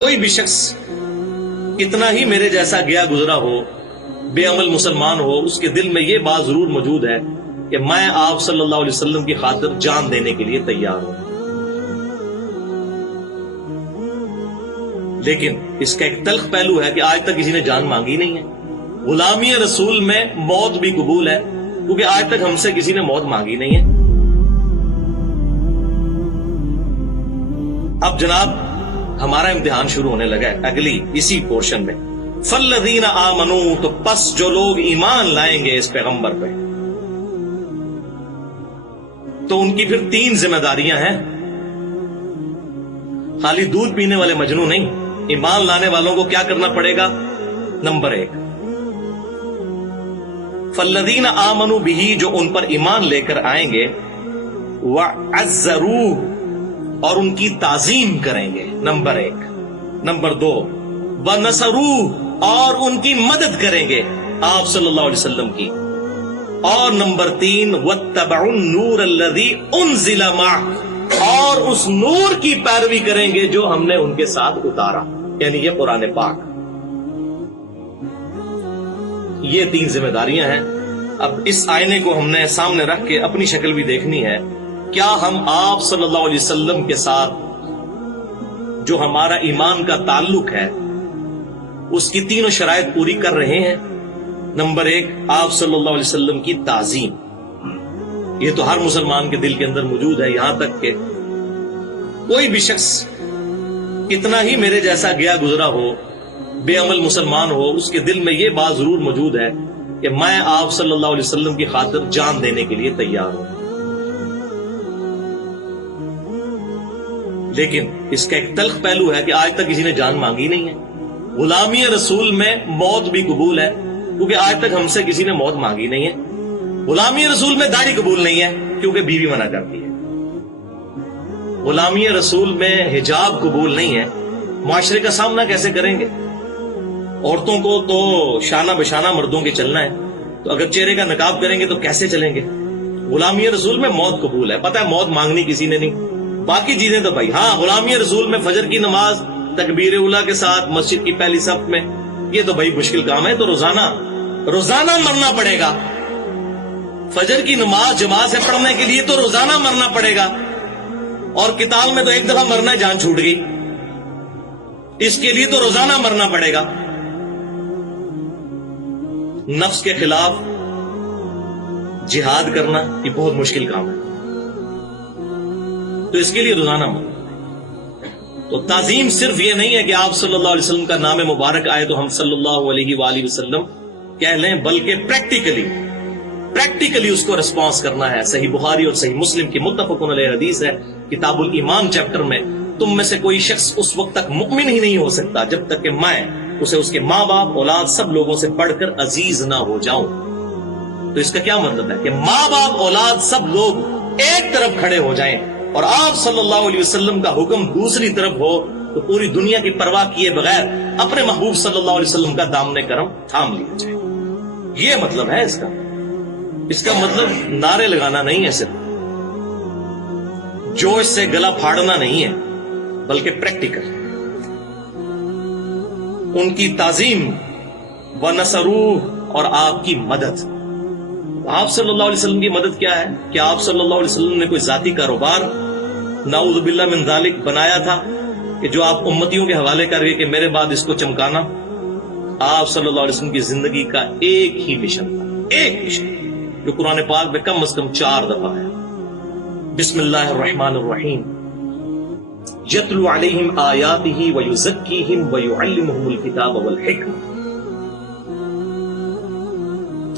کوئی بھی شخص کتنا ہی میرے جیسا گیا گزرا ہو، بے عمل مسلمان ہو، اس کے دل میں یہ بات ضرور موجود ہے کہ میں آپ صلی اللہ علیہ وسلم کی خاطر جان دینے کے لیے تیار ہوں، لیکن اس کا ایک تلخ پہلو ہے کہ آج تک کسی نے جان مانگی نہیں ہے۔ غلامی رسول میں موت بھی قبول ہے، کیونکہ آج تک ہم سے کسی نے موت مانگی نہیں ہے۔ اب جناب ہمارا امتحان شروع ہونے لگا ہے اگلی اسی پورشن میں۔ فالذین آمنوا، تو پس جو لوگ ایمان لائیں گے اس پیغمبر پہ، تو ان کی پھر 3 ذمہ داریاں ہیں۔ خالی دودھ پینے والے مجنو نہیں، ایمان لانے والوں کو کیا کرنا پڑے گا؟ نمبر 1، فالذین آمنوا بہ، جو ان پر ایمان لے کر آئیں گے، وعزروہ، اور ان کی تعظیم کریں گے، نمبر 1۔ نمبر 2، ونصروہ، اور ان کی مدد کریں گے آپ صلی اللہ علیہ وسلم کی۔ اور نمبر 3، واتبعوا النور الذی انزل معہ، اور اس نور کی پیروی کریں گے جو ہم نے ان کے ساتھ اتارا، یعنی یہ قرآن پاک۔ یہ 3 ذمہ داریاں ہیں۔ اب اس آئینے کو ہم نے سامنے رکھ کے اپنی شکل بھی دیکھنی ہے۔ کیا ہم آپ صلی اللہ علیہ وسلم کے ساتھ جو ہمارا ایمان کا تعلق ہے اس کی 3 شرائط پوری کر رہے ہیں؟ نمبر 1، آپ صلی اللہ علیہ وسلم کی تعظیم۔ یہ تو ہر مسلمان کے دل کے اندر موجود ہے، یہاں تک کہ کوئی بھی شخص کتنا ہی میرے جیسا گیا گزرا ہو، بے عمل مسلمان ہو، اس کے دل میں یہ بات ضرور موجود ہے کہ میں آپ صلی اللہ علیہ وسلم کی خاطر جان دینے کے لیے تیار ہوں، لیکن اس کا ایک تلخ پہلو ہے کہ آج تک کسی نے جان مانگی نہیں ہے۔ غلامی رسول میں موت بھی قبول ہے، کیونکہ آج تک ہم سے کسی نے موت مانگی نہیں ہے۔ غلامی رسول میں داڑھی قبول نہیں ہے، کیونکہ بیوی منع کرتی ہے۔ غلامی رسول میں حجاب قبول نہیں ہے، معاشرے کا سامنا کیسے کریں گے؟ عورتوں کو تو شانہ بشانہ مردوں کے چلنا ہے، تو اگر چہرے کا نقاب کریں گے تو کیسے چلیں گے؟ غلامی رسول میں موت قبول ہے، پتہ ہے موت مانگنی کسی نے نہیں، باقی چیزیں تو بھائی ہاں۔ غلامی رسول میں فجر کی نماز تکبیر اولیٰ کے ساتھ مسجد کی پہلی صف میں، یہ تو بھائی مشکل کام ہے، تو روزانہ مرنا پڑے گا۔ فجر کی نماز جماعت سے پڑھنے کے لیے تو روزانہ مرنا پڑے گا، اور قتال میں تو ایک دفعہ مرنا جان چھوٹ گئی، اس کے لیے تو روزانہ مرنا پڑے گا۔ نفس کے خلاف جہاد کرنا یہ بہت مشکل کام ہے، تو اس کے لیے روزانہ مرنا۔ تو تعظیم صرف یہ نہیں ہے کہ آپ صلی اللہ علیہ وسلم کا نام مبارک آئے تو ہم صلی اللہ علیہ وآلہ وسلم کہہ لیں، بلکہ پریکٹیکلی اس کو ریسپانس کرنا ہے۔ صحیح بخاری اور صحیح مسلم کی متفق علیہ حدیث ہے، کتاب الایمان چیپٹر میں، تم میں سے کوئی شخص اس وقت تک مؤمن ہی نہیں ہو سکتا جب تک کہ میں اسے اس کے ماں باپ اولاد سب لوگوں سے بڑھ کر عزیز نہ ہو جاؤں۔ تو اس کا کیا مطلب ہے کہ ماں باپ اولاد سب لوگ ایک طرف کھڑے ہو جائیں اور آپ صلی اللہ علیہ وسلم کا حکم دوسری طرف ہو، تو پوری دنیا کی پرواہ کیے بغیر اپنے محبوب صلی اللہ علیہ وسلم کا دامن کرم تھام لیا جائے۔ یہ مطلب ہے اس کا مطلب نعرے لگانا نہیں ہے، صرف جوش سے گلا پھاڑنا نہیں ہے، بلکہ پریکٹیکل۔ ان کی تعظیم، ونصروہ، اور آپ کی مدد۔ آپ صلی اللہ علیہ وسلم کی مدد کیا ہے؟ کہ آپ صلی اللہ علیہ وسلم نے کوئی ذاتی کاروبار نعوذ باللہ من ذالک بنایا تھا کہ جو آپ امتیوں کے حوالے کر کے کہ میرے بعد اس کو چمکانا؟ آپ صلی اللہ علیہ وسلم کی زندگی کا ایک ہی مشن تھا، ایک مشن جو قرآن پاک میں کم از کم 4 دفعہ ہے۔ بسم اللہ الرحمن الرحیم، یتلو علیہم آیاتہ ویزکیہم ویعلمہم الکتاب والحکمہ۔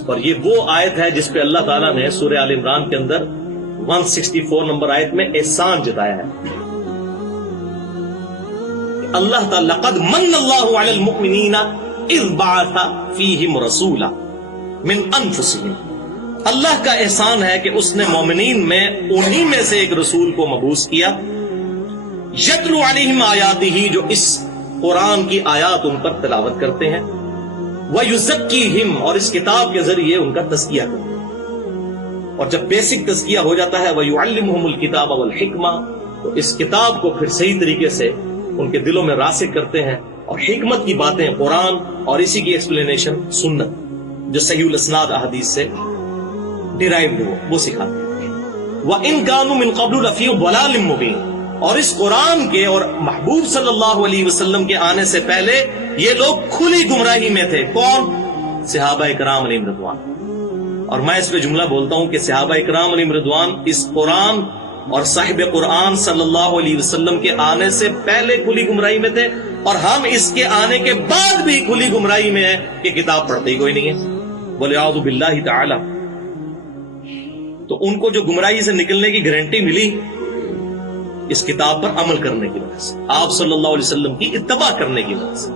اور یہ وہ آیت ہے جس پہ اللہ تعالیٰ نے سورہ آل عمران کے اندر 164 نمبر آیت میں احسان جتایا ہے۔ اللہ تعالیٰ لقد من اللہ علی المؤمنین اذ بعث فیہم رسولا من انفسہم، اللہ کا احسان ہے کہ اس نے مومنین میں انہی میں سے ایک رسول کو مبعوث کیا، یتلو علیہم آیاتہ، جو اس قرآن کی آیات ان پر تلاوت کرتے ہیں، وَيُزَكِّيهِمْ، اور اس کتاب کے ذریعے ان کا تزکیہ کرتے ہیں۔ اور جب بیسک تزکیہ ہو جاتا ہے وَيُعَلِّمُهُمُ الْكِتَابَ وَالْحِكْمَةَ، تو اس کتاب کو پھر صحیح طریقے سے ان کے دلوں میں راسخ کرتے ہیں، اور حکمت کی باتیں قرآن اور اسی کی ایکسپلینیشن سنت جو صحیح الاسناد احادیث سے ڈیرائیوڈ ہو وہ سکھاتے ہیں۔ وَإِن كَانُوا مِن قَبْلُ لَفِي ضَلَالٍ مُبِينٍ، اور اس قرآن کے اور محبوب صلی اللہ علیہ وسلم کے آنے سے پہلے یہ لوگ کھلی گمراہی میں تھے۔ کون؟ صحابہ کرام علیہم رضوان۔ اور میں اس پہ جملہ بولتا ہوں کہ صحابہ کرام علیہم رضوان اس قرآن اور صاحب قرآن صلی اللہ علیہ وسلم کے آنے سے پہلے کھلی گمراہی میں تھے، اور ہم اس کے آنے کے بعد بھی کھلی گمراہی میں ہیں کہ کتاب پڑھتے ہی کوئی نہیں ہے، بولے اعوذ باللہ تعالی۔ تو ان کو جو گمراہی سے نکلنے کی گارنٹی ملی اس کتاب پر عمل کرنے کی وجہ سے، آپ صلی اللہ علیہ وسلم کی اتباع کرنے کی وجہ سے۔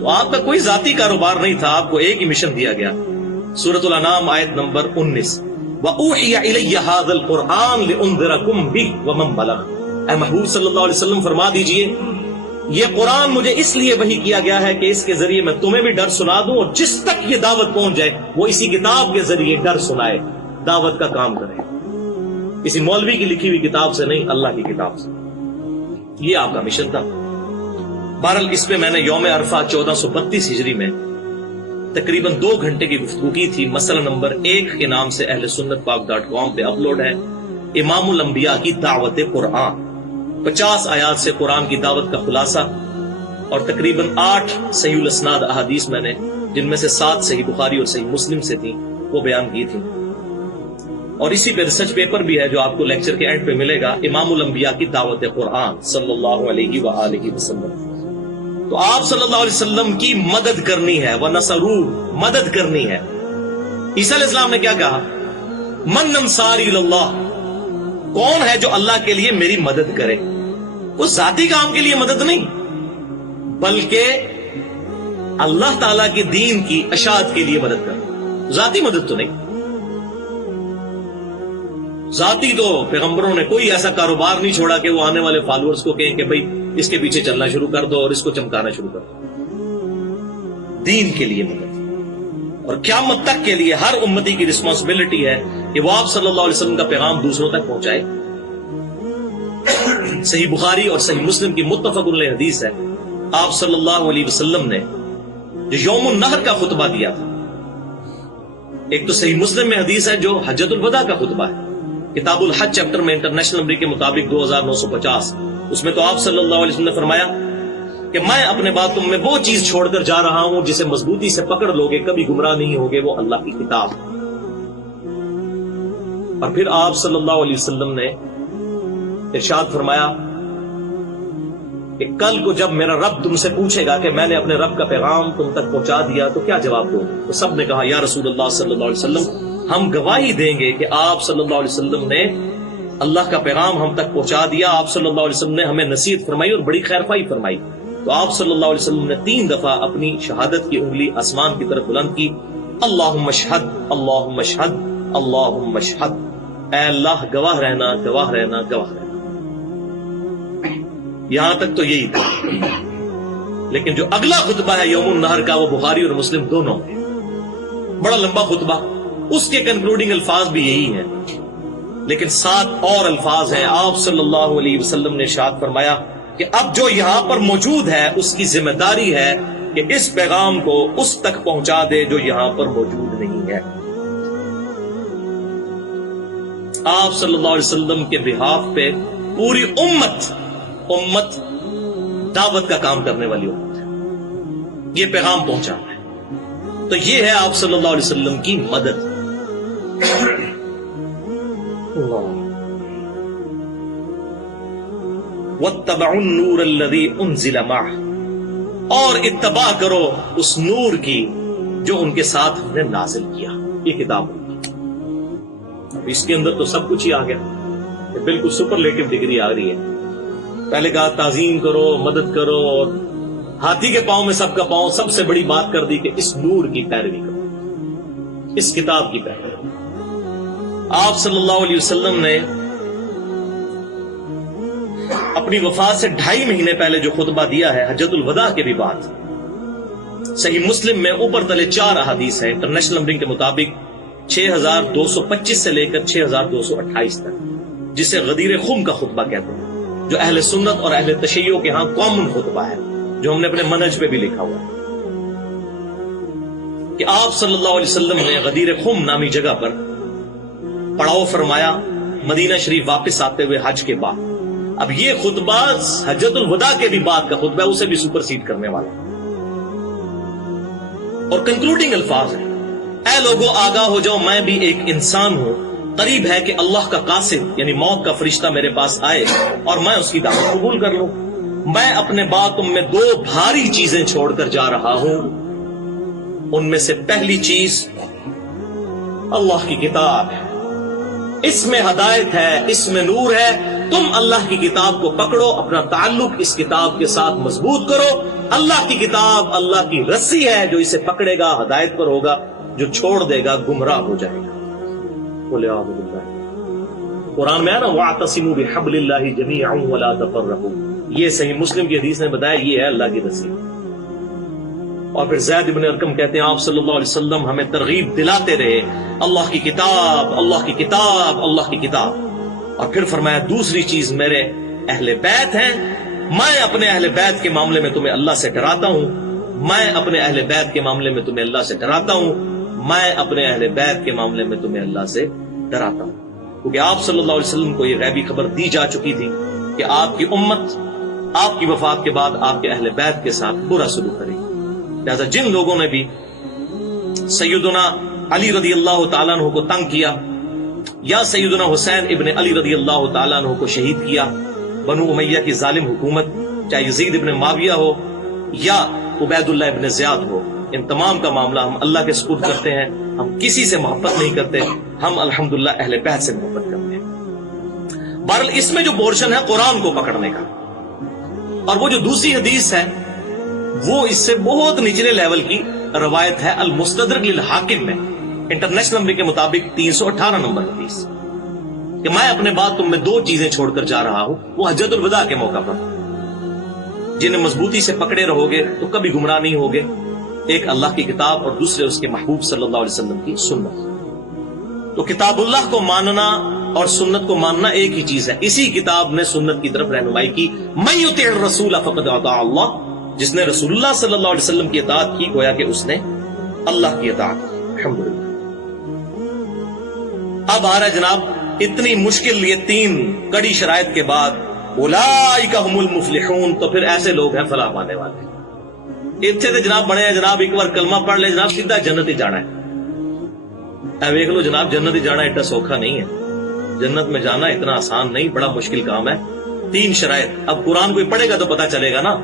تو آپ کا کوئی ذاتی کاروبار نہیں تھا، آپ کو ایک ہی مشن دیا گیا۔ سورۃ الانعام آیت نمبر 19، وَأُوحِيَ إِلَيَّ هَذَا الْقُرْآنُ لِأُنذِرَكُمْ بِهِ وَمَنْ بَلَغَ۔ اے محبوب صلی اللہ علیہ وسلم فرما دیجئے یہ قرآن مجھے اس لیے وحی کیا گیا ہے کہ اس کے ذریعے میں تمہیں بھی ڈر سنا دوں، اور جس تک یہ دعوت پہنچ جائے وہ اسی کتاب کے ذریعے ڈر سنائے، دعوت کا کام کرے، کسی مولوی کی لکھی ہوئی کتاب سے نہیں، اللہ کی کتاب سے۔ یہ آپ کا مشن تھا۔ بہرحال اس پہ میں نے یوم عرفہ 1432 ہجری میں تقریباً 2 گھنٹے کی گفتگو کی تھی۔ مسئلہ نمبر 1 کے نام سے اہل سنت پاک.com پہ اپلوڈ ہے، امام الانبیاء کی دعوت قرآن، 50 آیات سے قرآن کی دعوت کا خلاصہ، اور تقریباً 8 صحیح الاسناد احادیث میں نے، جن میں سے 7 صحیح بخاری اور صحیح مسلم سے تھیں، وہ بیان کی تھی۔ اور اسی پہ ریسرچ پیپر بھی ہے جو آپ کو لیکچر کے اینڈ پہ ملے گا، امام الانبیاء کی دعوت قرآن صلی اللہ علیہ وآلہ وسلم۔ تو آپ صلی اللہ علیہ وسلم کی مدد کرنی ہے، وَنَصَرُوهُ، مدد کرنی ہے۔ عیسیٰ علیہ السلام نے کیا کہا؟ مَنْ أَنصَارِي إِلَى اللَّهِ، کون ہے جو اللہ کے لیے میری مدد کرے؟ وہ ذاتی کام کے لیے مدد نہیں، بلکہ اللہ تعالی کے دین کی اشاعت کے لیے مدد کرنا، ذاتی مدد تو نہیں۔ ذاتی تو پیغمبروں نے کوئی ایسا کاروبار نہیں چھوڑا کہ وہ آنے والے فالوورز کو کہیں کہ بھئی اس کے پیچھے چلنا شروع کر دو اور اس کو چمکانا شروع کر دو۔ دین کے لیے مدد، اور قیامت تک کے لیے ہر امتی کی رسپانسبلٹی ہے کہ وہ آپ صلی اللہ علیہ وسلم کا پیغام دوسروں تک پہنچائے۔ صحیح بخاری اور صحیح مسلم کی متفق علیہ حدیث ہے، آپ صلی اللہ علیہ وسلم نے جو یوم النحر کا خطبہ دیا تھا، ایک تو صحیح مسلم میں حدیث ہے جو حجۃ الوداع کا خطبہ ہے، کتاب الحج چیپٹر میں انٹرنیشنل نمبر کے مطابق 2950، اس میں تو آپ صلی اللہ علیہ وسلم نے فرمایا کہ میں اپنے بعد تم میں وہ چیز چھوڑ کر جا رہا ہوں جسے مضبوطی سے پکڑ لوگے کبھی گمراہ نہیں ہوگے، وہ اللہ کی کتاب۔ اور پھر آپ صلی اللہ علیہ وسلم نے ارشاد فرمایا کہ کل کو جب میرا رب تم سے پوچھے گا کہ میں نے اپنے رب کا پیغام تم تک پہنچا دیا تو کیا جواب دو؟ تو سب نے کہا یا رسول اللہ صلی اللہ علیہ وسلم، ہم گواہی دیں گے کہ آپ صلی اللہ علیہ وسلم نے اللہ کا پیغام ہم تک پہنچا دیا، آپ صلی اللہ علیہ وسلم نے ہمیں نصیحت فرمائی اور بڑی خیر خواہی فرمائی۔ تو آپ صلی اللہ علیہ وسلم نے 3 دفعہ اپنی شہادت کی انگلی آسمان کی طرف بلند کی، اللہم اشہد، اللہم اشہد، اللہم اشہد، اے اللہ گواہ رہنا، گواہ رہنا، گواہ رہنا۔ یہاں تک تو یہی تھا، لیکن جو اگلا خطبہ ہے یوم النحر کا، وہ بخاری اور مسلم دونوں ہے، بڑا لمبا خطبہ، اس کے کنکلوڈنگ الفاظ بھی یہی ہیں، لیکن 7 اور الفاظ ہیں۔ آپ صلی اللہ علیہ وسلم نے ارشاد فرمایا کہ اب جو یہاں پر موجود ہے اس کی ذمہ داری ہے کہ اس پیغام کو اس تک پہنچا دے جو یہاں پر موجود نہیں ہے۔ آپ صلی اللہ علیہ وسلم کے بہاف پہ پوری امت دعوت کا کام کرنے والی امت ہے، یہ پیغام پہنچانا ہے۔ تو یہ ہے آپ صلی اللہ علیہ وسلم کی مدد۔ وَاتَّبَعُوا النُّورَ الَّذِي أُنزِلَ مَعَهُ، اور اتباع کرو اس نور کی جو ان کے ساتھ ہم نے نازل کیا۔ یہ کتاب اب اس کے اندر تو سب کچھ ہی آ گیا، بالکل سپرلیٹو ڈگری آ رہی ہے۔ پہلے کہا تعظیم کرو، مدد کرو، اور ہاتھی کے پاؤں میں سب کا پاؤں، سب سے بڑی بات کر دی کہ اس نور کی پیروی کرو، اس کتاب کی پیروی۔ آپ صلی اللہ علیہ وسلم نے اپنی وفات سے 2.5 مہینے پہلے جو خطبہ دیا ہے حجۃ الوداع کے بھی بعد، صحیح مسلم میں اوپر تلے 4 احادیث ہیں انٹرنیشنل نمبرنگ کے مطابق 6225 سے لے کر 6228 تک، جسے غدیر خم کا خطبہ کہتے ہیں۔ جو اہل سنت اور اہل تشیع کے ہاں کامن خطبہ ہے، جو ہم نے اپنے منہج پہ بھی لکھا ہوا ہے، کہ آپ صلی اللہ علیہ وسلم نے غدیر خم نامی جگہ پر پڑاؤ فرمایا مدینہ شریف واپس آتے ہوئے حج کے بعد. اب یہ خطبہ حجۃ الوداع کے بھی بعد کا خطبہ ہے، اسے بھی سپرسیڈ کرنے والا. اور کنکلوڈنگ الفاظ ہے، اے لوگوں آگاہ ہو جاؤ، میں بھی ایک انسان ہوں، قریب ہے کہ اللہ کا قاصد یعنی موت کا فرشتہ میرے پاس آئے اور میں اس کی دعوت قبول کر لوں. میں اپنے بعد تم میں 2 بھاری چیزیں چھوڑ کر جا رہا ہوں. ان میں سے پہلی چیز اللہ کی کتاب ہے، اس میں ہدایت ہے، اس میں نور ہے. تم اللہ کی کتاب کو پکڑو، اپنا تعلق اس کتاب کے ساتھ مضبوط کرو. اللہ کی کتاب اللہ کی رسی ہے، جو اسے پکڑے گا ہدایت پر ہوگا، جو چھوڑ دے گا گمراہ ہو جائے گا. قرآن میں ہے نا وَاعْتَصِمُوا بِحَبْلِ اللَّهِ جَمِيعًا وَلَا تَفَرَّقُوا، یہ صحیح مسلم کی حدیث نے بتایا یہ ہے اللہ کی رسی. اور پھر زید بن ارقم کہتے ہیں آپ صلی اللہ علیہ وسلم ہمیں ترغیب دلاتے رہے اللہ کی کتاب، اللہ کی کتاب، اللہ کی کتاب. اور پھر فرمایا دوسری چیز میرے اہل بیت ہیں، میں اپنے اہل بیت کے معاملے میں تمہیں اللہ سے ڈراتا ہوں، میں اپنے اہل بیت کے معاملے میں تمہیں اللہ سے ڈراتا ہوں، میں اپنے اہل بیت کے معاملے میں تمہیں اللہ سے ڈراتا ہوں. کیونکہ آپ صلی اللہ علیہ وسلم کو یہ غیبی خبر دی جا چکی تھی کہ آپ کی امت آپ کی وفات کے بعد آپ کے اہل بیت کے ساتھ برا سلوک کرے گی. لہذا جن لوگوں نے بھی سیدنا علی رضی اللہ تعالیٰ عنہ کو تنگ کیا یا سیدنا حسین ابن علی رضی اللہ تعالیٰ عنہ کو شہید کیا، بنو امیہ کی ظالم حکومت، چاہے یزید ابن معاویہ ہو یا عبید اللہ ابن زیاد ہو، ان تمام کا معاملہ ہم اللہ کے سپرد کرتے ہیں. ہم کسی سے محبت نہیں کرتے، ہم الحمدللہ اہل بیت سے محبت کرتے ہیں. بہرحال اس میں جو پورشن ہے قرآن کو پکڑنے کا، اور وہ جو دوسری حدیث ہے وہ اس سے بہت نچلے لیول کی روایت ہے. المستدرک للحاکم میں انٹرنیشنل نمبر کے مطابق 318 نمبر حدیث، کہ میں اپنے بعد تم میں 2 چیزیں چھوڑ کر جا رہا ہوں، وہ حجۃ الوداع کے موقع پر، جنہیں مضبوطی سے پکڑے رہو گے تو کبھی گمراہ نہیں ہوگے. ایک اللہ کی کتاب اور دوسرے اس کے محبوب صلی اللہ علیہ وسلم کی سنت. تو کتاب اللہ کو ماننا اور سنت کو ماننا ایک ہی چیز ہے. اسی کتاب نے سنت کی طرف رہنمائی کی. من یطع الرسول فقد اطاع اللہ، جس نے رسول اللہ صلی اللہ علیہ وسلم کی اطاعت کی گویا کہ اس نے اللہ کی اطاعت کی. الحمدللہ. اب آ رہا ہے جناب اتنی مشکل یہ 3 کڑی شرائط کے بعد اولئک هم المفلحون، تو پھر ایسے لوگ ہیں فلاح پانے والے. اتنے تو جناب بڑے ہیں جناب، ایک بار کلمہ پڑھ لے جناب سیدھا جنت ہی جانا ہے. دیکھ لو جناب جنت ہی جانا اتنا سوکھا نہیں ہے، جنت میں جانا اتنا آسان نہیں، بڑا مشکل کام ہے. 3 شرائط. اب قرآن کوئی پڑھے گا تو پتہ چلے گا نا.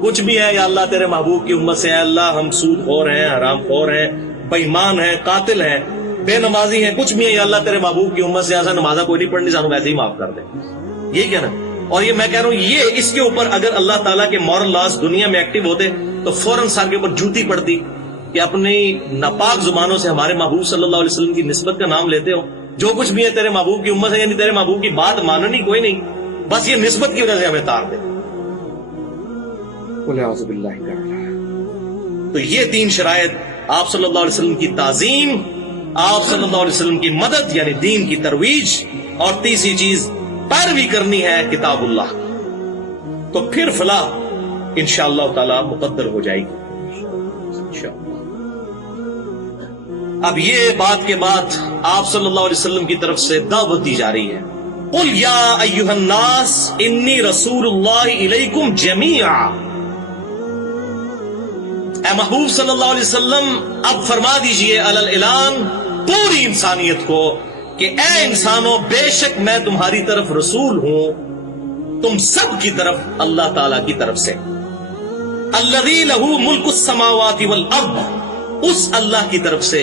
کچھ بھی ہے یا اللہ تیرے محبوب کی امت سے، ہے اللہ ہم سود خور ہیں، حرام خور ہیں، بے ایمان ہیں، قاتل ہیں، بے نمازی ہیں، کچھ بھی ہے یا اللہ تیرے محبوب کی امت سے ایسا نمازہ کوئی نہیں پڑھنی، سانو ویسے ہی معاف کر دے. یہ کیا نا. اور یہ میں کہہ رہا ہوں یہ اس کے اوپر اگر اللہ تعالیٰ کے مورل لاز دنیا میں ایکٹیو ہوتے تو فوراً سر کے اوپر جوتی پڑتی کہ اپنی ناپاک زبانوں سے ہمارے محبوب صلی اللہ علیہ وسلم کی نسبت کا نام لیتے ہو. جو کچھ بھی ہے تیرے محبوب کی امت ہے، یعنی تیرے محبوب کی بات ماننی کوئی نہیں، بس یہ نسبت کی وجہ سے ہمیں تار دے. تو یہ 3 شرائط، آپ صلی اللہ علیہ وسلم کی تعظیم، آپ صلی اللہ علیہ وسلم کی مدد یعنی دین کی ترویج، اور تیسری چیز پیروی کرنی ہے کتاب اللہ کی، تو پھر فلاح انشاءاللہ تعالی مقدر ہو جائے گی انشاءاللہ. اب یہ بات کے بعد آپ صلی اللہ علیہ وسلم کی طرف سے دعوت دی جا رہی ہے. قل یا ایھا الناس انی رسول اللہ الیکم جمیعا. اے محبوب صلی اللہ علیہ وسلم اب فرما دیجئے علی الاعلان پوری انسانیت کو کہ اے انسانوں بے شک میں تمہاری طرف رسول ہوں، تم سب کی طرف اللہ تعالی کی طرف سے. الذی لہ ملک السماوات والارض، اس اللہ کی طرف سے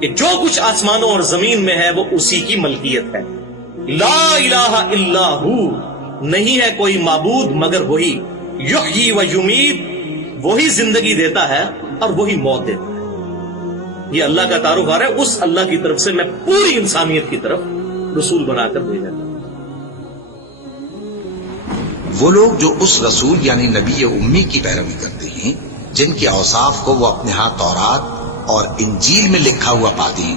کہ جو کچھ آسمانوں اور زمین میں ہے وہ اسی کی ملکیت ہے. لا الہ الا ہو، نہیں ہے کوئی معبود مگر وہی. یحیی و یمیت، وہی زندگی دیتا ہے اور وہی موت دیتا ہے. یہ اللہ کا تعارف آ رہا ہے، اس اللہ کی طرف سے میں پوری انسانیت کی طرف رسول بنا کر بھیجا تھا. وہ لوگ جو اس رسول یعنی نبی امی کی پیروی کرتے ہیں جن کے اوصاف کو وہ اپنے ہاں تورات اور انجیل میں لکھا ہوا پاتے ہیں،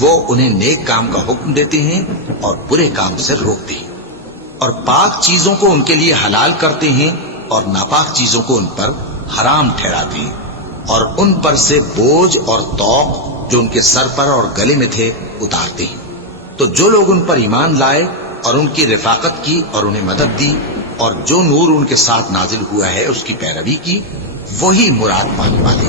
وہ انہیں نیک کام کا حکم دیتے ہیں اور برے کام سے روکتے ہیں. اور پاک چیزوں کو ان کے لیے حلال کرتے ہیں اور ناپاک چیزوں کو ان پر حرام ٹھہراتے ہیں، اور ان پر سے بوجھ اور طوق جو ان کے سر پر اور گلے میں تھے اتارتے ہیں۔ تو جو لوگ ان پر ایمان لائے اور ان کی رفاقت کی اور انہیں مدد دی اور جو نور ان کے ساتھ نازل ہوا ہے اس کی پیروی کی، وہی مراد پانے والے۔